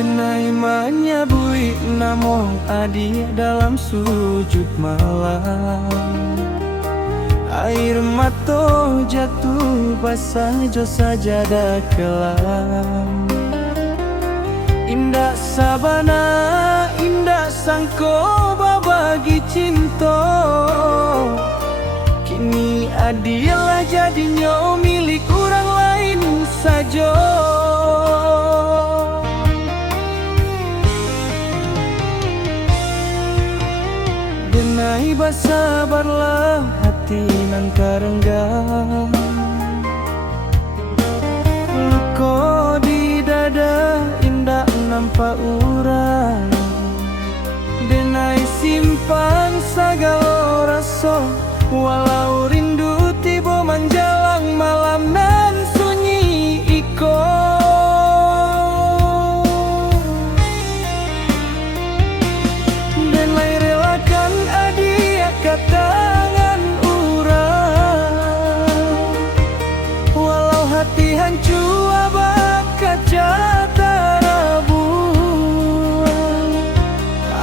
Denai menyabui namong adi dalam sujud malam. Air mata jatuh basah jo sajadah kelam. Indah sabana, indah sangko babagi cinta. Kini adilah jadinya milik orang lain saja. Denai bersabarlah hati nan karenggang. Luka di dada indah nampak urang. Denai simpan segala rasa, walau rindu tiba menjelang malam nan sunyi iko. Denai relakan adia ke tangan urang, walau hati hancur abad kaca tarabuang.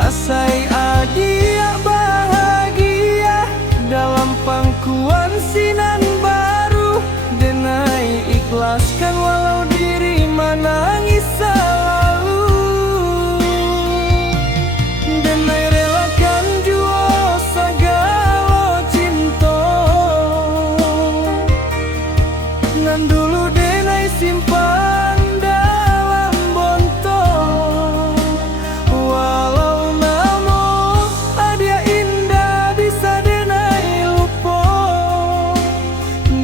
Asai adia bahagia dalam pangkuan sinan baru. Denai ikhlaskan walau diri menangis selalu. Denai relakan jua segala cinta nan dulu denai simpan dalam bonto. Walau namo adia indah bisa denai lupa.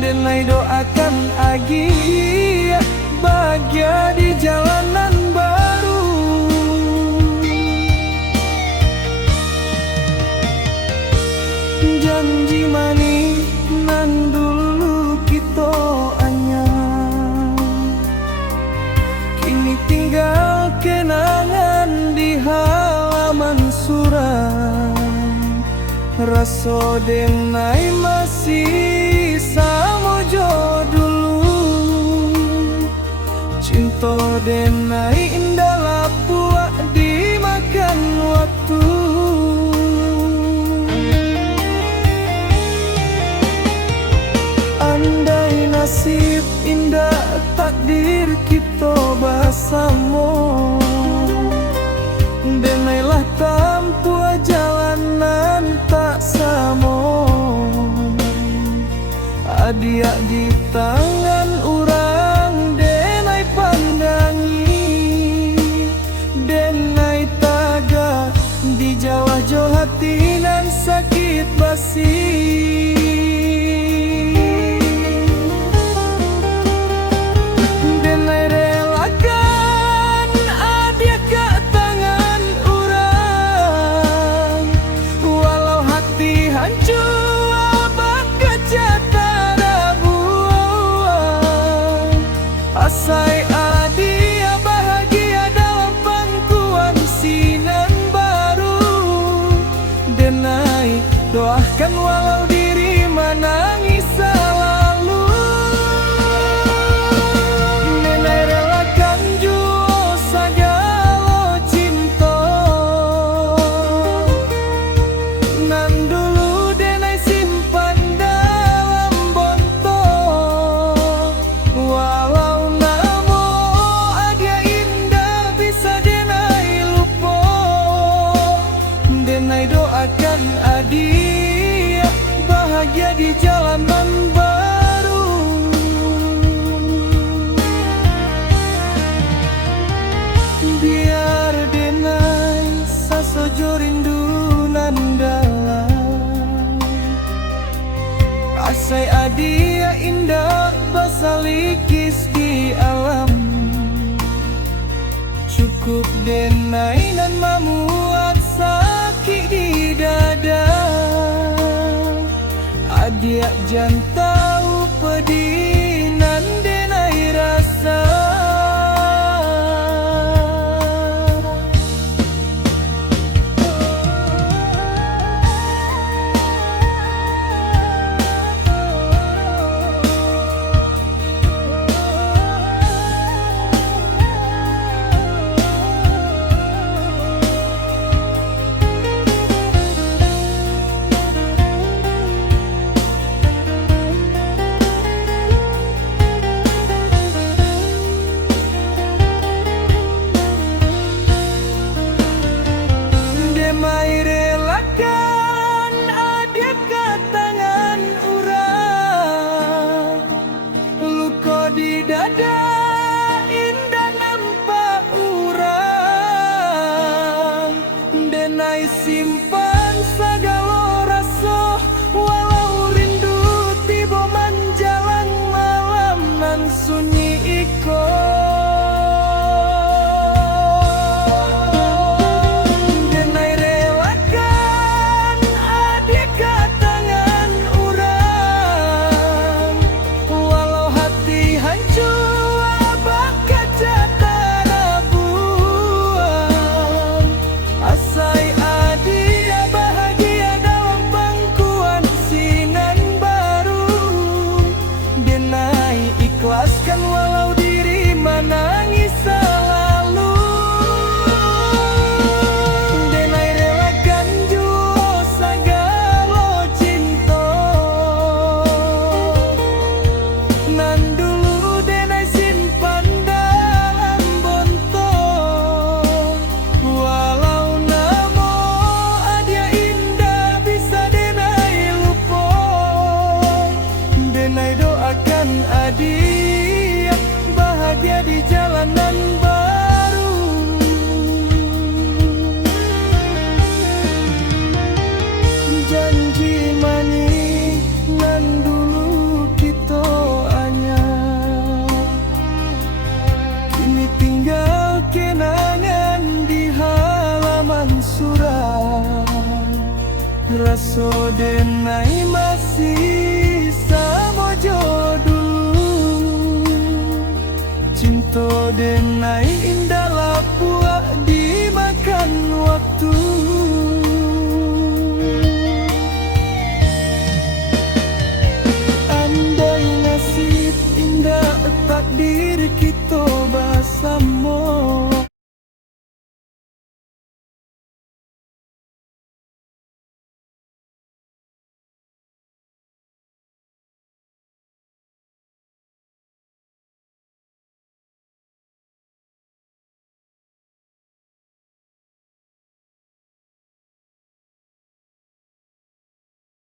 Denai doakan agi bahagia di jalanan baru. Janji manis nan dulu kita anyam, kini tinggal kenangan di halaman suram. Rasa denai masih sama jo dulu. Cinta denai indah lapuk dimakan waktu. Andai nasib indah takdir kita bersama, denailah tempuh jalanan tak sama. Adia di tangan orang denai pandangi. Denai taga di jawah jo hati nan sakit basi. Denai relakan adia ke tangan orang, walau hati hancur abad kaca tarabuang. Asai adia bahagia dalam pangkuan sinan baru. Denai doakan walau diri menangis selalu. Denai relakan jua segala cinta nan dulu denai simpan dalam bonto. Walau namo adia indah bisa denai lupa. Denai doakan adia bahagia di jalanan baru. Biar denai sasojo rindu nan dalam. Asai adia indah basalikis di alam. Cukup denai nan memuat sakit di dada. Adia jan tahu pedih nan denai rasa. raso denai masih sama jo dulu. Cinta denai indah